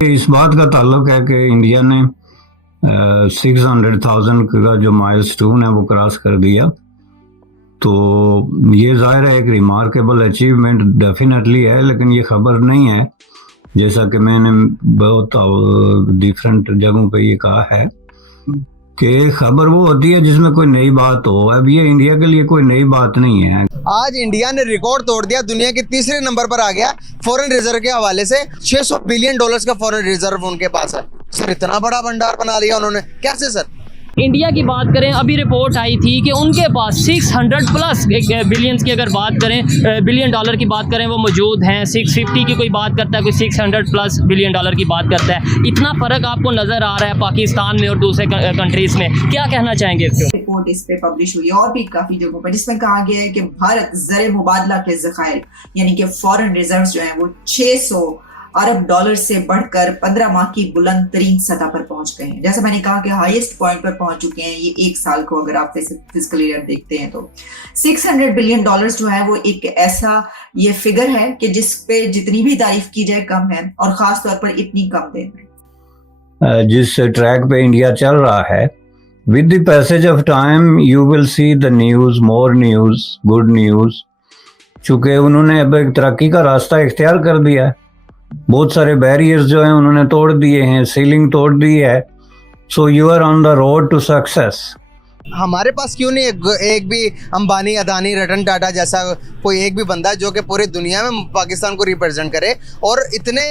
इस बात का ताल्लुक है कि इंडिया ने 600,000 का जो माइलस्टोन है वो क्रॉस कर दिया। तो ये ज़ाहिर है एक रिमार्केबल अचीवमेंट डेफिनेटली है, लेकिन ये खबर नहीं है, जैसा कि मैंने बहुत डिफरेंट जगहों पे ये कहा है कि खबर वो होती है जिसमें कोई नई बात हो। अब ये इंडिया के लिए कोई नई बात नहीं है। आज इंडिया ने रिकॉर्ड तोड़ दिया, दुनिया के तीसरे नंबर पर आ गया फॉरेन रिजर्व के हवाले से। 600 बिलियन डॉलर्स का फॉरेन रिजर्व उनके पास है। सर इतना बड़ा भंडार बना लिया उन्होंने, कैसे सर? इंडिया की बात करें, अभी रिपोर्ट आई थी कि उनके पास 600 प्लस बिलियंस की अगर बात करें, बिलियन डॉलर की बात करें, वो मौजूद हैं। 650 की कोई बात करता है, कोई 600 प्लस बिलियन डॉलर की बात करता है। इतना फ़र्क आपको नज़र आ रहा है पाकिस्तान में और दूसरे कंट्रीज़ में, क्या कहना चाहेंगे इसको? रिपोर्ट इस पे पब्लिश हुई और भी काफ़ी जगहों पर, जिसमें कहा गया है कि भारत ज़र मुबादला के ज़खायर यानी कि फॉरेन रिजर्व जो है वो 600 अरब डॉलर से बढ़कर 15 माह की बुलंद तरीन सतह पर पहुंच गए हैं। जैसा मैंने कहा कि हाईएस्ट पॉइंट पर पहुंच चुके हैं ये एक साल को अगर आप फिजिकल ईयर देखते हैं तो 600 बिलियन डॉलर्स जो है वो एक ऐसा ये फिगर है कि जिस पे जितनी भी तारीफ की जाए कम है, और खास तौर पर इतनी कम देर में। जिस ट्रैक पे इंडिया चल रहा है, with the passage of time you will see the news, more news, good news. चूँकि उन्होंने अब एक तरक्की का रास्ता इख्तियार कर दिया है, बहुत सारे बैरियर्स जो हैं उन्होंने तोड़ दिए हैं, सीलिंग तोड़ दी है। So you are on the road to success. हमारे पास क्यों नहीं एक भी अंबानी, अदानी, रतन टाटा जैसा कोई एक भी बंदा जो कि पूरी दुनिया में पाकिस्तान को रिप्रेजेंट करे और इतने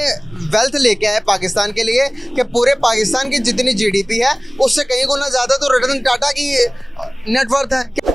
वेल्थ लेके आए पाकिस्तान के लिए कि पूरे पाकिस्तान की जितनी जीडीपी है उससे कहीं गुना ज़्यादा तो रतन टाटा की नेटवर्थ है।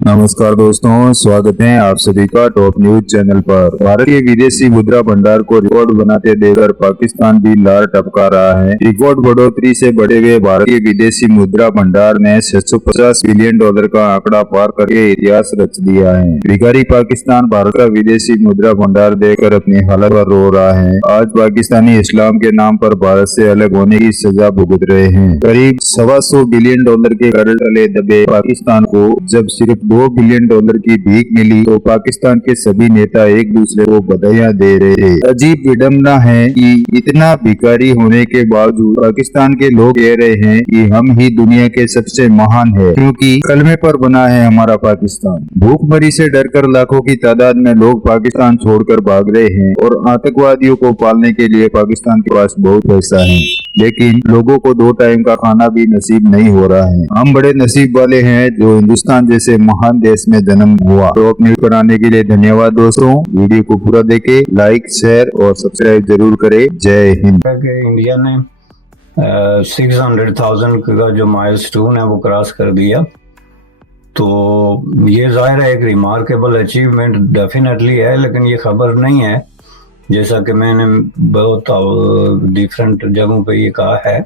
नमस्कार दोस्तों, स्वागत है आप सभी का टॉप न्यूज चैनल पर। भारतीय विदेशी मुद्रा भंडार को रिकॉर्ड बनाते देखकर पाकिस्तान भी लार टपका रहा है। रिकॉर्ड बढ़ोतरी से बढ़े हुए भारतीय विदेशी मुद्रा भंडार ने 650 बिलियन डॉलर का आंकड़ा पार करके इतिहास रच दिया है। भिखारी पाकिस्तान भारत का विदेशी मुद्रा भंडार देखकर अपनी हालत पर रो रहा है। आज पाकिस्तानी इस्लाम के नाम पर भारत से अलग होने की सजा भुगत रहे हैं। करीब 125 बिलियन डॉलर के कर्ज तले दबे पाकिस्तान को जब सिर्फ 2 बिलियन डॉलर की भीख मिली तो पाकिस्तान के सभी नेता एक दूसरे को बधाइयां दे रहे थे। अजीब विडम्बना है कि इतना भिखारी होने के बावजूद पाकिस्तान के लोग कह रहे हैं कि हम ही दुनिया के सबसे महान है, क्योंकि कलमे पर बना है हमारा पाकिस्तान। भूखमरी से डरकर लाखों की तादाद में लोग पाकिस्तान छोड़कर भाग रहे हैं और आतंकवादियों को पालने के लिए पाकिस्तान के पास बहुत पैसा है, लेकिन लोगों को 2 टाइम का खाना भी नसीब नहीं हो रहा है। हम बड़े नसीब वाले हैं जो हिंदुस्तान जैसे महान देश में जन्म हुआ। तो अपनी कराने के लिए धन्यवाद दोस्तों। वीडियो को पूरा देखें, लाइक, शेयर और सब्सक्राइब जरूर करें। जय हिंद। इंडिया ने 600,000 का जो माइलस्टोन है वो क्रॉस कर दिया। तो ये जाहिर है एक रिमार्केबल अचीवमेंट डेफिनेटली है, लेकिन ये खबर नहीं है, जैसा कि मैंने बहुत डिफरेंट जगहों पे ये कहा है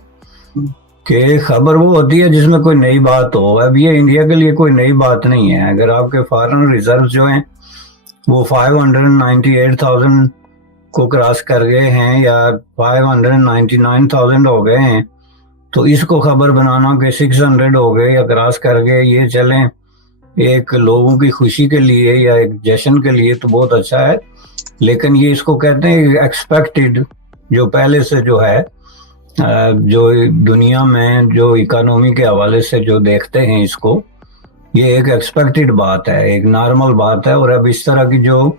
कि खबर वो होती है जिसमें कोई नई बात हो। अब ये इंडिया के लिए कोई नई बात नहीं है। अगर आपके फॉरेन रिजर्व जो हैं वो 598,000 को क्रॉस कर गए हैं या 599,000 हो गए हैं, तो इसको खबर बनाना कि 600 हो गए या क्रॉस कर गए, ये चलें एक लोगों की खुशी के लिए या एक जश्न के लिए तो बहुत अच्छा है, लेकिन ये इसको कहते हैं एक्सपेक्टेड, जो पहले से जो है जो दुनिया में जो इकोनॉमी के हवाले से जो देखते हैं इसको, ये एक एक्सपेक्टेड बात है, एक नॉर्मल बात है। और अब इस तरह की जो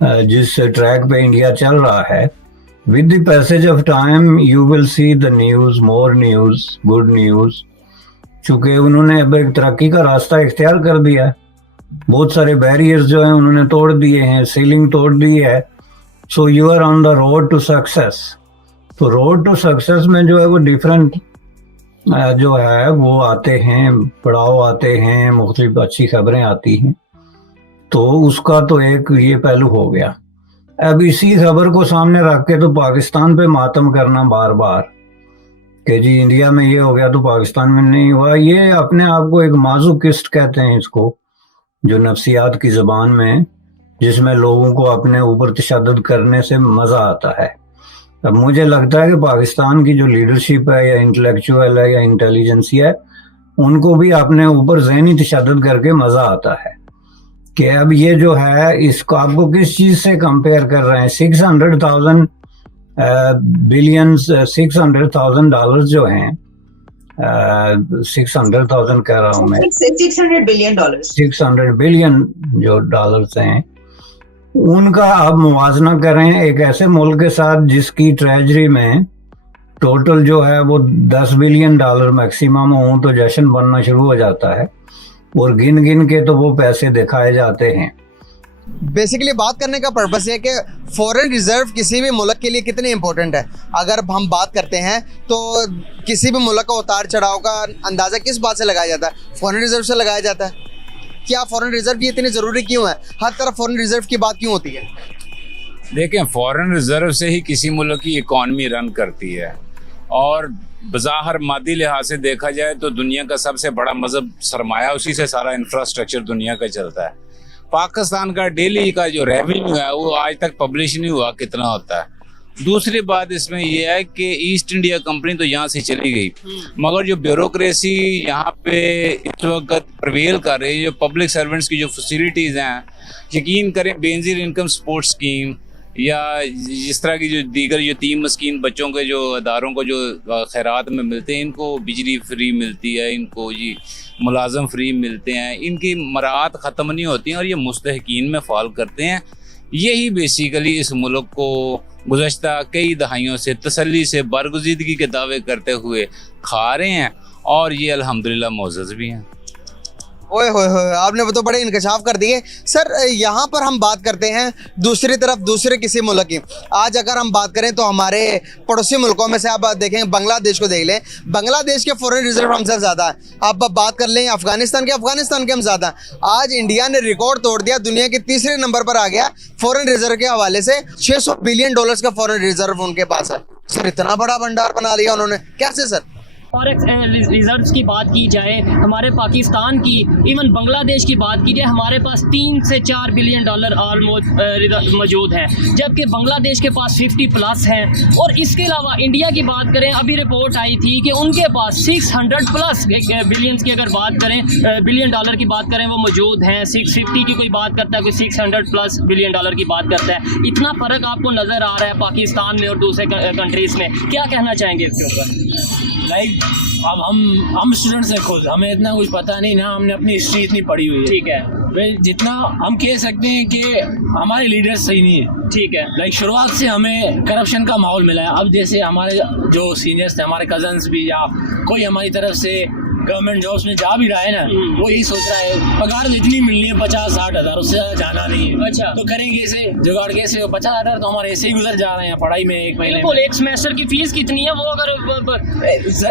जिस ट्रैक पे इंडिया चल रहा है, with the passage of time you will see the news, more news, good news. चूँकि उन्होंने अब एक तरक्की का रास्ता इख्तियार कर दिया है, बहुत सारे बैरियर्स जो हैं उन्होंने तोड़ दिए हैं, सीलिंग तोड़ दी है। So you are on the road to success. तो रोड टू सक्सेस में जो है वो डिफरेंट जो है वो आते हैं, पड़ाव आते हैं, मुख्तलिफ अच्छी खबरें आती हैं, तो उसका तो एक ये पहलू हो गया। अब इसी खबर को सामने रख के तो पाकिस्तान पे मातम करना बार बार कि जी इंडिया में ये हो गया तो पाकिस्तान में नहीं हुआ, ये अपने आप को एक माज़ोकिस्ट कहते हैं इसको, जो नफ्सियात की ज़बान में, जिसमें लोगों को अपने ऊपर तशद्दुद करने से मज़ा आता है। अब मुझे लगता है कि पाकिस्तान की जो लीडरशिप है या इंटेलेक्चुअल है या इंटेलिजेंसी है, उनको भी अपने ऊपर ज़हनी तशद्दुद करके मज़ा आता है। कि अब ये जो है इसको आपको किस चीज से कंपेयर कर रहे हैं। 600,000 $600,000 जो हैं, 600,000 कह रहा हूँ मैं, 600 बिलियन डॉलर्स 600 बिलियन जो डॉलर्स हैं, उनका आप मुवाजना करें एक ऐसे मुल्क के साथ जिसकी ट्रेजरी में टोटल जो है वो $10 बिलियन मैक्सिमम हो, तो जश्न बनना शुरू हो जाता है और गिन गिन के तो वो पैसे दिखाए जाते हैं। बेसिकली बात करने का पर्पस है कि फॉरेन रिजर्व किसी भी मुल्क के लिए कितने इंपॉर्टेंट है। अगर हम बात करते हैं तो किसी भी मुल्क का उतार चढ़ाव का अंदाज़ा किस बात से लगाया जाता है? फॉरेन रिजर्व से लगाया जाता है। क्या फॉरेन रिजर्व की इतनी ज़रूरी क्यों है? हर तरफ फॉरेन रिजर्व की बात क्यों होती है? देखें, फॉरेन रिजर्व से ही किसी मुल्क की इकॉनमी रन करती है, और बज़ाहिर मादी लिहाज से देखा जाए तो दुनिया का सबसे बड़ा मज़हब सरमाया, उसी से सारा इंफ्रास्ट्रक्चर दुनिया का चलता है। पाकिस्तान का डेली का जो रेवेन्यू है वो आज तक पब्लिश नहीं हुआ कितना होता है। दूसरी बात इसमें यह है कि ईस्ट इंडिया कंपनी तो यहाँ से चली गई, मगर जो ब्यूरोक्रेसी यहाँ पे इस वक्त प्रवेल कर रही है, जो पब्लिक सर्वेंट्स की जो फैसिलिटीज़ हैं, यकीन करें बेनज़ीर इनकम सपोर्ट स्कीम या जिस तरह की जो दीगर जो 3 मस्कीन बच्चों के जो अदारों को जो खैरात में मिलते हैं, इनको बिजली फ्री मिलती है, इनको जी मुलाजम फ्री मिलते हैं, इनकी मराहत ख़त्म नहीं होती हैं और ये मुस्तहकीन में फॉल करते हैं। यही बेसिकली इस मुल्क को गुज़श्ता कई दहाइयों से तसल्ली से बरगुज़ीदगी के दावे करते हुए खा रहे हैं, और ये अल्हम्दुलिल्लाह मोअज़्ज़ज़ भी हैं। ओए होए होए, आपने तो बड़े इंकशाफ कर दिए सर। यहाँ पर हम बात करते हैं दूसरी तरफ दूसरे किसी मुल्क की। आज अगर हम बात करें तो हमारे पड़ोसी मुल्कों में से आप देखें, बांग्लादेश को देख लें, बांग्लादेश के फॉरेन रिजर्व हमसे ज़्यादा है। आप बात कर लें अफगानिस्तान के हम ज़्यादा हैं। आज इंडिया ने रिकॉर्ड तोड़ दिया, दुनिया के तीसरे नंबर पर आ गया फॉरेन रिजर्व के हवाले से। $600 बिलियन का फॉरेन रिजर्व उनके पास है। सर इतना बड़ा भंडार बना लिया उन्होंने, कैसे सर? फॉरेक्स रिजर्व्स की बात की जाए, हमारे पाकिस्तान की, इवन बांग्लादेश की बात की जाए, हमारे पास 3 से 4 बिलियन डॉलर ऑलमोस्ट मौजूद है, जबकि बांग्लादेश के पास 50 प्लस हैं। और इसके अलावा इंडिया की बात करें, अभी रिपोर्ट आई थी कि उनके पास 600 प्लस बिलियंस की अगर बात करें, बिलियन डॉलर की बात करें, वो मौजूद हैं। 650 की कोई बात करता है, कोई 600 प्लस बिलियन डॉलर की बात करता है। इतना फ़र्क आपको नज़र आ रहा है पाकिस्तान में और दूसरे कंट्रीज़ में, क्या कहना चाहेंगे इसके ऊपर? लाइक अब हम स्टूडेंट्स हैं, खुद हमें इतना कुछ पता नहीं ना, हमने अपनी हिस्ट्री इतनी पढ़ी हुई है। ठीक है, भाई जितना हम कह सकते हैं कि हमारे लीडर्स सही नहीं है। ठीक है, लाइक शुरुआत से हमें करप्शन का माहौल मिला है। अब जैसे हमारे जो सीनियर्स थे, हमारे कजन्स भी, या कोई हमारी तरफ से गवर्नमेंट जॉब्स में जा भी रहा है ना, वो यही सोच रहा है पगार इतनी मिलनी है 50-60 हज़ार, उससे ज़्यादा जाना नहीं है। अच्छा, तो करेंगे इसे जुगाड़ कैसे? 50 हज़ार तो हमारे ऐसे ही गुजर जा रहे हैं पढ़ाई में एक महीने बिल्कुल। एक सेमेस्टर की फीस कितनी है वो? अगर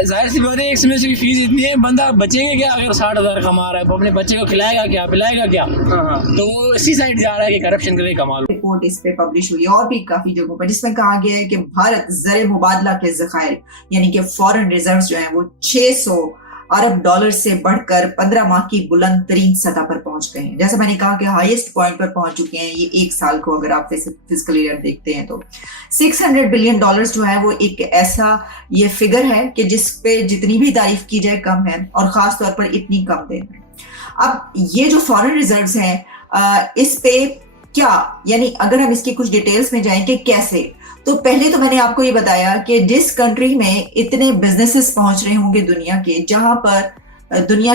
जाहिर सी बात है एक सेमेस्टर की फीस इतनी है, बंदा बचेंगे क्या अगर 60 हज़ार कमा रहा है? वो अपने बच्चे को खिलाएगा क्या, पिलाएगा क्या? तो वो इसी साइड जा रहा है कि करप्शन करे कमा लो। रिपोर्ट इस पे पब्लिश हुई और भी काफी जगहों पर, जिसमें कहा गया है कि भारत ज़र मुबादला के ज़खायर यानी कि फॉरेन रिजर्व जो है वो 600 अरब डॉलर से बढ़कर 15 माह की बुलंद तरीन सतह पर पहुंच गए हैं। जैसे मैंने कहा कि हाईएस्ट पॉइंट पर पहुंच चुके हैं ये एक साल को अगर आप फिजिकल ईयर देखते हैं तो। $600 बिलियन जो है वो एक ऐसा ये फिगर है कि जिस पे जितनी भी तारीफ की जाए कम है, और खास तौर पर इतनी कम देर में। अब ये जो फॉरेन रिजर्व्स हैं, इस पे क्या, यानी अगर हम इसकी कुछ डिटेल्स में जाएं कि कैसे, तो पहले तो मैंने आपको ये बताया कि जिस कंट्री में इतने बिजनेसेस पहुंच रहे होंगे दुनिया के, जहां पर दुनिया